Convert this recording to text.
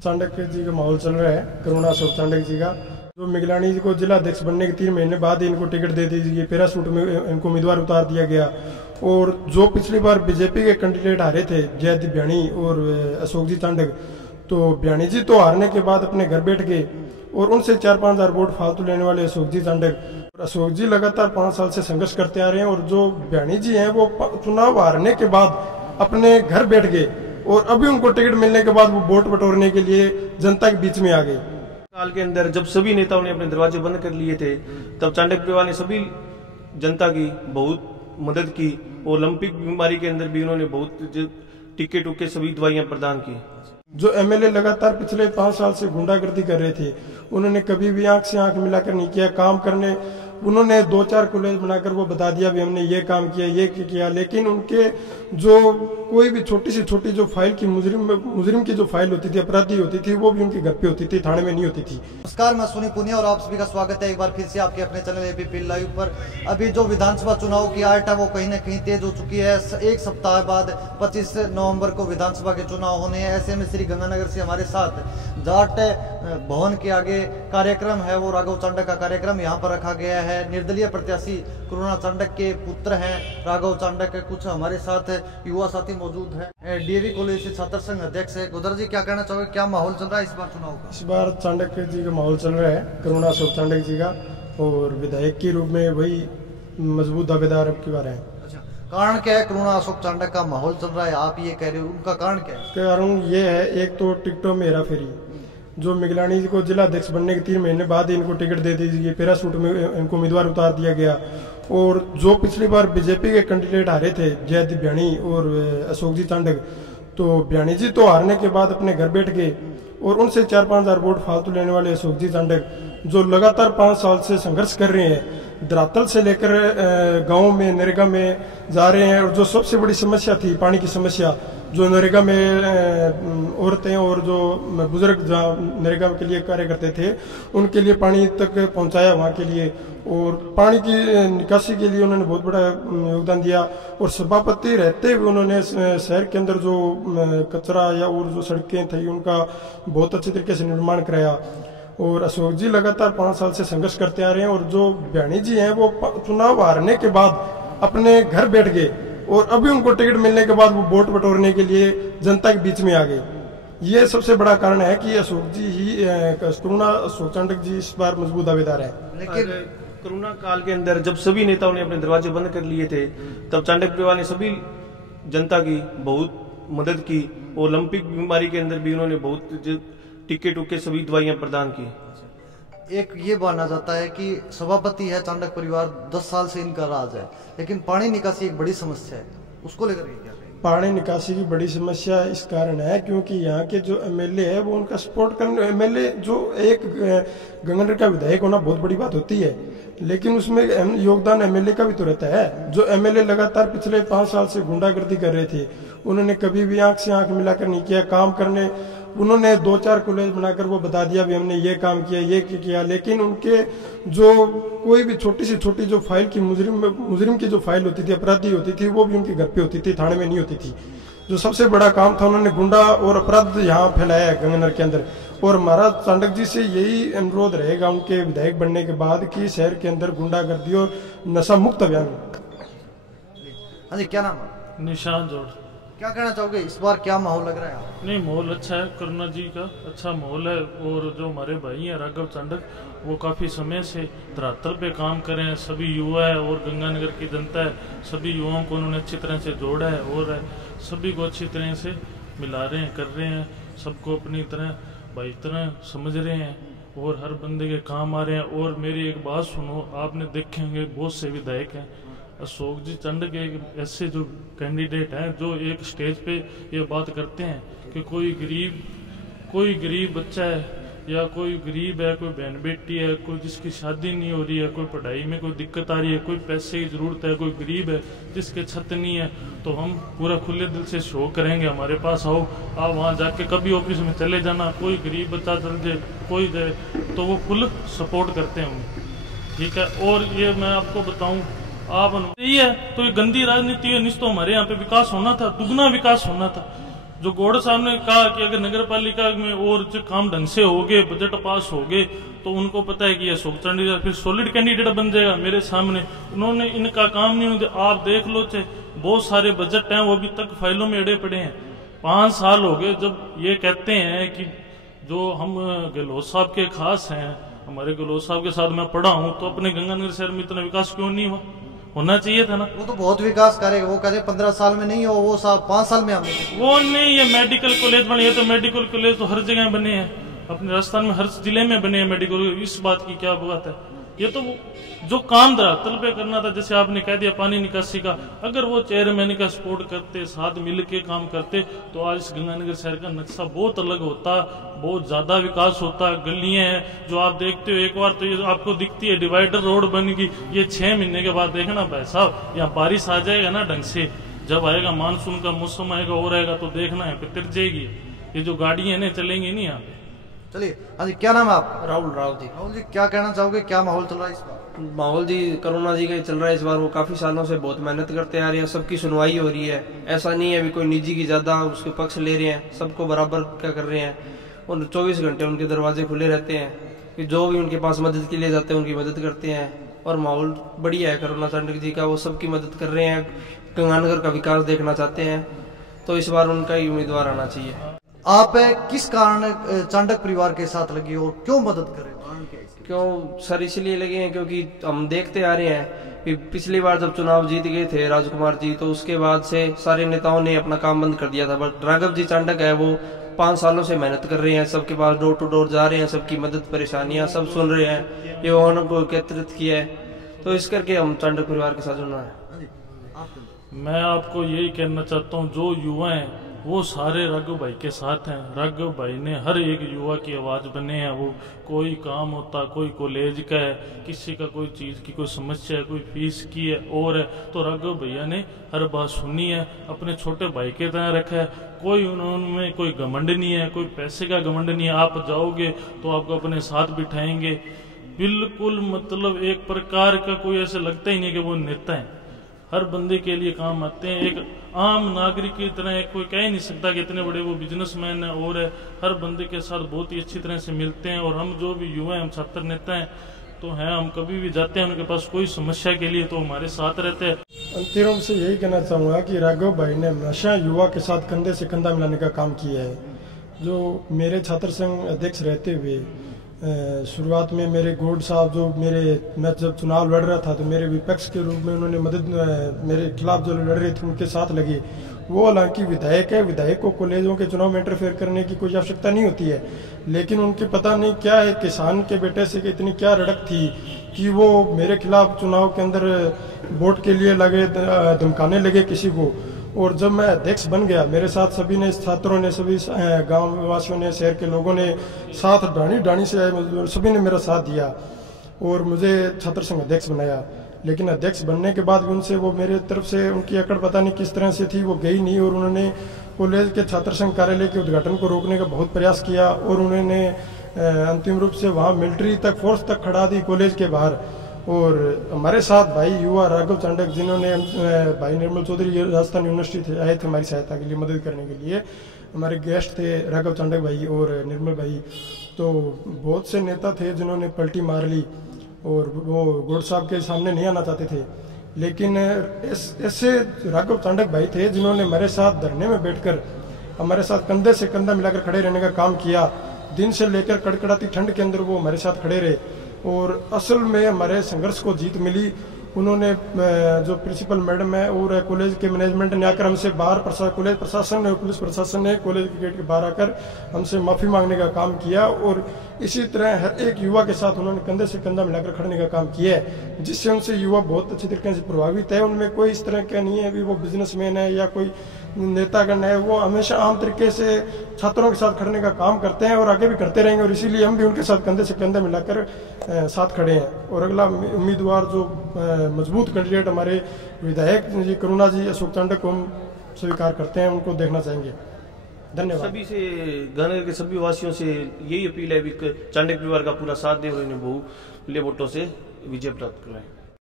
चाणक्य जी का माहौल चल रहा है। करुणा अशोक चाणक्य जी का जो मिगलानी जी को जिला अध्यक्ष बनने के 3 महीने बाद इनको टिकट दे दी गई, पैराशूट में इनको उम्मीदवार उतार दिया गया। और जो पिछली बार बीजेपी के कैंडिडेट हारे थे जयदीप भ्याणी और अशोक जी चाणक्य, तो भ्याणी जी तो हारने के बाद अपने घर बैठ गए और उनसे 4-5 हजार वोट फालतू लेने वाले अशोक जी चाणक्य। अशोक जी लगातार 5 साल से संघर्ष करते आ रहे हैं और जो भ्याणी जी हैं वो चुनाव हारने के बाद अपने घर बैठ गए और अभी उनको टिकट मिलने के बाद वो वोट बटोरने के लिए जनता के बीच में आ गए। साल के अंदर जब सभी नेताओं ने अपने दरवाजे बंद कर लिए थे, तब चाणक्य परिवार ने सभी जनता की बहुत मदद की। ओलंपिक बीमारी के अंदर भी उन्होंने बहुत टिक्के टुक्के सभी दवाइयां प्रदान की। जो एमएलए लगातार पिछले 5 साल से गुंडागर्दी कर रहे थे, उन्होंने कभी भी आंख से आंख मिलाकर नहीं किया काम करने। उन्होंने 2-4 कॉलेज बनाकर वो बता दिया भी हमने ये काम किया ये किया, लेकिन उनके जो कोई भी छोटी से छोटी जो फाइल की मुजरिम की जो फाइल होती थी, अपराधी होती थी, वो भी उनके घर पे होती थी, थाने में नहीं होती थी। नमस्कार, मैं सुनी पुनिया और आप सभी का स्वागत है एक बार फिर से आपके अपने चैनल एबीपी लाइव पर। अभी जो विधानसभा चुनाव की आर्ट है वो कहीं ना कहीं तेज हो चुकी है। एक सप्ताह बाद 25 नवंबर को विधानसभा के चुनाव होने हैं। ऐसे में श्री गंगानगर से हमारे साथ जाट भवन के आगे कार्यक्रम है, वो राघव चाणक्य का कार्यक्रम यहाँ पर रखा गया है। निर्दलीय प्रत्याशी करुणा चाणक्य के पुत्र हैं राघव चाणक्य। कुछ हमारे साथ युवा साथी मौजूद है। डीएवी कॉलेज से छात्र संघ अध्यक्ष है। गुजर जी, क्या कहना चाहोगे, क्या माहौल चल रहा है इस बार चुनाव का? इस बार चाणक्य जी का माहौल चल रहा है, करुणा अशोक चाणक्य जी का, और विधायक के रूप में वही मजबूत दावेदार अब की बार है। अच्छा, कारण क्या है करुणा अशोक चाणक्य का माहौल चल रहा है, आप ये कह रहे हो, उनका कारण क्या है? कारण ये है, एक तो टिकटों में हेरा फेरी। जो मिगलानी जी को जिला अध्यक्ष बनने के 3 महीने बाद इनको टिकट दे दी गई, पैराशूट में इनको उम्मीदवार उतार दिया गया। और जो पिछली बार बीजेपी के कैंडिडेट हारे थे जयदीप भ्याणी और अशोक जी चाणक्य, तो भ्याणी जी तो हारने के बाद अपने घर बैठ गए और उनसे 4-5 हजार वोट फालतू लेने वाले अशोक जी चाणक्य, जो लगातार 5 साल से संघर्ष कर रहे हैं, धरातल से लेकर गाँव में नरेगा में जा रहे हैं। और जो सबसे बड़ी समस्या थी पानी की समस्या, जो नरेगा में औरतें और जो बुजुर्ग जहाँ नरेगा के लिए कार्य करते थे, उनके लिए पानी तक पहुंचाया वहाँ के लिए। और पानी की निकासी के लिए उन्होंने बहुत बड़ा योगदान दिया। और सभापति रहते हुए उन्होंने शहर के अंदर जो कचरा या और जो सड़कें थी उनका बहुत अच्छे तरीके से निर्माण कराया। और अशोक जी लगातार 5 साल से संघर्ष करते आ रहे हैं। और जो भ्याणी जी हैं वो चुनाव हारने के बाद अपने घर बैठ गए और अभी उनको टिकट मिलने के बाद वो वोट बटोरने के लिए जनता के बीच में आ गए। ये सबसे बड़ा कारण है कि अशोक जी ही, करुणा अशोक चाणक्य जी इस बार मजबूत दावेदार है। लेकिन कोरोना काल के अंदर जब सभी नेताओं ने अपने दरवाजे बंद कर लिए थे, तब चाणक्य परिवार ने सभी जनता की बहुत मदद की। ओलंपिक बीमारी के अंदर भी उन्होंने बहुत टिक्के टुक्के सभी दवाइयां प्रदान की। एक ये माना जाता है कि सभापति है चाणक्य परिवार, 10 साल से इनका राज है, लेकिन पानी निकासी एक बड़ी समस्या है, उसको लेकर क्या कहेंगे? पानी निकासी की बड़ी समस्या इस कारण है क्योंकि यहाँ के जो एमएलए है वो उनका सपोर्ट करने, एमएलए जो एक गंगानगर का विधायक होना बहुत बड़ी बात होती है, लेकिन उसमें योगदान एमएलए का भी तो रहता है। जो एमएलए लगातार पिछले 5 साल से गुंडागर्दी कर रहे थे, उन्होंने कभी भी आंख से आंख मिलाकर नहीं किया काम करने। उन्होंने 2-4 कॉलेज बनाकर वो बता दिया भी हमने ये काम किया ये किया, लेकिन उनके जो कोई भी छोटी से छोटी जो फाइल की मुजरिम की जो फाइल होती थी, अपराधी होती थी, वो भी उनके घर पे होती थी, थाने में नहीं होती थी। जो सबसे बड़ा काम था, उन्होंने गुंडा और अपराध यहाँ फैलाया है गंगानगर के अंदर। और हमारा चाणक्य जी से यही अनुरोध रहेगा उनके विधायक बनने के बाद कि शहर के अंदर गुंडागर्दी और नशा मुक्त अभियान। हाँ जी, क्या नाम है? निशान जोड़। क्या कहना चाहोगे, इस बार क्या माहौल लग रहा है? नहीं, माहौल अच्छा है, करुणा जी का अच्छा माहौल है। और जो हमारे भाई हैं राघव चाणक्य, वो काफ़ी समय से धरातल पे काम कर रहे हैं। सभी युवा है और गंगानगर की जनता है, सभी युवाओं को उन्होंने अच्छी तरह से जोड़ा है और सभी को अच्छी तरह से मिला रहे हैं, कर रहे हैं, सबको अपनी तरह भाई तरह समझ रहे हैं और हर बंदे के काम आ रहे हैं। और मेरी एक बात सुनो, आपने देखेंगे बहुत से विधायक हैं, अशोक जी चाणक्य एक ऐसे जो कैंडिडेट हैं जो एक स्टेज पे ये बात करते हैं कि कोई गरीब बच्चा है या कोई गरीब है, कोई बहन बेटी है, कोई जिसकी शादी नहीं हो रही है, कोई पढ़ाई में कोई दिक्कत आ रही है, कोई पैसे की जरूरत है, कोई गरीब है जिसके छत नहीं है, तो हम पूरा खुले दिल से शो करेंगे, हमारे पास आओ, आप वहाँ जाके कभी ऑफिस में चले जाना, कोई गरीब बच्चा चल जाए, कोई जाए, तो वो फुल सपोर्ट करते हैं हम, ठीक है। और ये मैं आपको बताऊँ, आप यही है तो ये गंदी राजनीति है, नहीं तो हमारे यहाँ पे विकास होना था, दुगना विकास होना था। जो गौड़ साहब ने कहा कि अगर नगर पालिका में और जो काम ढंग से हो गए, बजट पास हो गए, तो उनको पता है कि यह सुखचंडी फिर सॉलिड कैंडिडेट बन जाएगा मेरे सामने। उन्होंने इनका काम नहीं होता, आप देख लो, चाहे बहुत सारे बजट हैं वो अभी तक फाइलों में अड़े पड़े हैं। 5 साल हो गए जब ये कहते हैं कि जो हम गहलोत साहब के खास हैं, हमारे गहलोत साहब के साथ मैं पढ़ा हूं, तो अपने गंगानगर शहर में इतना विकास क्यों नहीं हुआ? होना चाहिए था ना। वो तो बहुत विकास करेगा, वो कह रहे 15 साल में नहीं हो, वो साहब 5 साल में हमने वो नहीं। ये मेडिकल कॉलेज बने, ये तो मेडिकल कॉलेज तो हर जगह बने हैं, अपने राजस्थान में हर जिले में बने हैं मेडिकल। इस बात की क्या बात है? ये तो जो काम धरातल पे करना था, जैसे आपने कह दिया पानी निकासी का, अगर वो चेयरमैन का सपोर्ट करते, साथ मिल के काम करते, तो आज इस गंगानगर शहर का नक्शा बहुत अलग होता, बहुत ज्यादा विकास होता। गलियां हैं जो आप देखते हो, एक बार तो ये आपको दिखती है डिवाइडर रोड बनेगी, ये 6 महीने के बाद देखना भाई साहब, यहाँ बारिश आ जाएगा ना ढंग से, जब आएगा मानसून का मौसम आएगा और आएगा तो देखना है फिर तिर जाएगी, ये जो गाड़ियां ना चलेंगी नहीं यहाँ पे। चलिए, हाँ जी, क्या नाम है आपका? राहुल जी। राहुल जी, क्या कहना चाहोगे, क्या माहौल चल रहा है इस बार? माहौल जी करुणा जी का ही चल रहा है इस बार। वो काफी सालों से बहुत मेहनत करते आ रहे हैं, सबकी सुनवाई हो रही है। ऐसा नहीं है अभी कोई निजी की ज्यादा उसके पक्ष ले रहे हैं, सबको बराबर क्या कर रहे हैं। और 24 घंटे उनके दरवाजे खुले रहते हैं कि जो भी उनके पास मदद के लिए जाते हैं उनकी मदद करते हैं। और माहौल बढ़िया है करुणा चांडक जी का, वो सबकी मदद कर रहे हैं, गंगानगर का विकास देखना चाहते हैं, तो इस बार उनका ही उम्मीदवार आना चाहिए। आप किस कारण चांडक परिवार के साथ लगी और क्यों मदद करें? क्यों सर? इसलिए लगे हैं क्योंकि हम देखते आ रहे हैं कि पिछली बार जब चुनाव जीत गए थे राजकुमार जी, तो उसके बाद से सारे नेताओं ने अपना काम बंद कर दिया था। बट राघव जी चांडक है, वो 5 सालों से मेहनत कर रहे हैं, सबके पास डोर टू डोर जा रहे हैं, सबकी मदद परेशानियां सब सुन रहे हैं, ये उनको एकत्रित किया है, तो इस करके हम चांडक परिवार के साथ जुड़ना है। मैं आपको यही कहना चाहता हूँ, जो युवा हैं वो सारे राघव भाई के साथ हैं। राघव भाई ने हर एक युवा की आवाज बने हैं। वो कोई काम होता, कोई कॉलेज का है, किसी का कोई चीज की कोई समस्या है, कोई फीस की है और है, तो राघव भैया ने हर बात सुनी है, अपने छोटे भाई के तरह रखा है। कोई उनमें कोई घमंड नहीं है, कोई पैसे का घमंड नहीं है। आप जाओगे तो आपको अपने साथ बिठाएंगे, बिल्कुल मतलब एक प्रकार का कोई ऐसे लगता ही नहीं कि वो नेता है, हर बंदे के लिए काम आते हैं। एक आम नागरिक की तरह कोई कह ही नहीं सकता कि इतने बड़े वो बिजनेसमैन है और है, हर बंदे के साथ बहुत ही अच्छी तरह से मिलते हैं। और हम जो भी युवा हैं, हम छात्र नेता हैं तो हैं, हम कभी भी जाते हैं उनके पास कोई समस्या के लिए तो हमारे साथ रहते हैं। अंतिम रूप से यही कहना चाहूँगा कि राघव भाई ने हमेशा युवा के साथ कंधे से कंधा मिलाने का काम किया है। जो मेरे छात्र संघ अध्यक्ष रहते हुए शुरुआत में मेरे गौड़ साहब जो मैं जब चुनाव लड़ रहा था तो मेरे विपक्ष के रूप में उन्होंने मेरे खिलाफ जो लड़ रहे थे उनके साथ लगे। वो हालांकि विधायक है, विधायक को कॉलेजों के चुनाव में इंटरफेयर करने की कोई आवश्यकता नहीं होती है, लेकिन उनकी पता नहीं क्या है, किसान के बेटे से इतनी क्या रड़क थी कि वो मेरे खिलाफ चुनाव के अंदर वोट के लिए लगे, धमकाने लगे किसी को। और जब मैं अध्यक्ष बन गया, मेरे साथ सभी ने, छात्रों ने, सभी गांव वासियों ने, शहर के लोगों ने साथ डाणी से आए, सभी ने मेरा साथ दिया और मुझे छात्र संघ अध्यक्ष बनाया। लेकिन अध्यक्ष बनने के बाद भी उनसे वो मेरे तरफ से उनकी अकड़ पता नहीं किस तरह से थी, वो गई नहीं और उन्होंने कॉलेज के छात्र संघ कार्यालय के उद्घाटन को रोकने का बहुत प्रयास किया और उन्होंने अंतिम रूप से वहाँ मिलिट्री तक, फोर्स तक खड़ा दी कॉलेज के बाहर। और हमारे साथ भाई युवा राघव चांडक, जिन्होंने भाई निर्मल चौधरी राजस्थान यूनिवर्सिटी थे, आए थे हमारी सहायता के लिए, मदद करने के लिए। हमारे गेस्ट थे राघव चांडक भाई और निर्मल भाई। तो बहुत से नेता थे जिन्होंने पलटी मार ली और वो गौड़ साहब के सामने नहीं आना चाहते थे, लेकिन ऐसे राघव चांडक भाई थे जिन्होंने हमारे साथ धरने में बैठकर हमारे साथ कंधे से कंधा मिलाकर खड़े रहने का काम किया। दिन से लेकर कड़कड़ाती ठंड के अंदर वो हमारे साथ खड़े रहे और असल में हमारे संघर्ष को जीत मिली। उन्होंने जो प्रिंसिपल मैडम है और कॉलेज के मैनेजमेंट ने आकर हमसे बाहर, कॉलेज प्रशासन और पुलिस प्रशासन ने कॉलेज के गेट के बाहर आकर हमसे माफी मांगने का काम किया और इसी तरह हर एक युवा के साथ उन्होंने कंधे से कंधा मिलाकर खड़ने का काम किया है, जिससे उनसे युवा बहुत अच्छी तरीके से प्रभावित है। उनमें कोई इस तरह का नहीं है भी वो बिजनेसमैन है या कोई नेतागण है, वो हमेशा आम तरीके से छात्रों के साथ खड़ने का काम करते हैं और आगे भी करते रहेंगे और इसीलिए हम भी उनके साथ कंधे से कंधा मिलाकर साथ खड़े हैं। और अगला उम्मीदवार जो मजबूत कैंडिडेट हमारे विधायक जी करुणा जी अशोक चांडक को हम स्वीकार करते हैं, उनको देखना चाहेंगे। धन्यवाद। सभी से, गंगानगर के सभी वासियों से यही अपील है कि चांडक परिवार का पूरा साथ दें और इन्हें बहुमूल्य वोटों से विजय प्राप्त कराएं।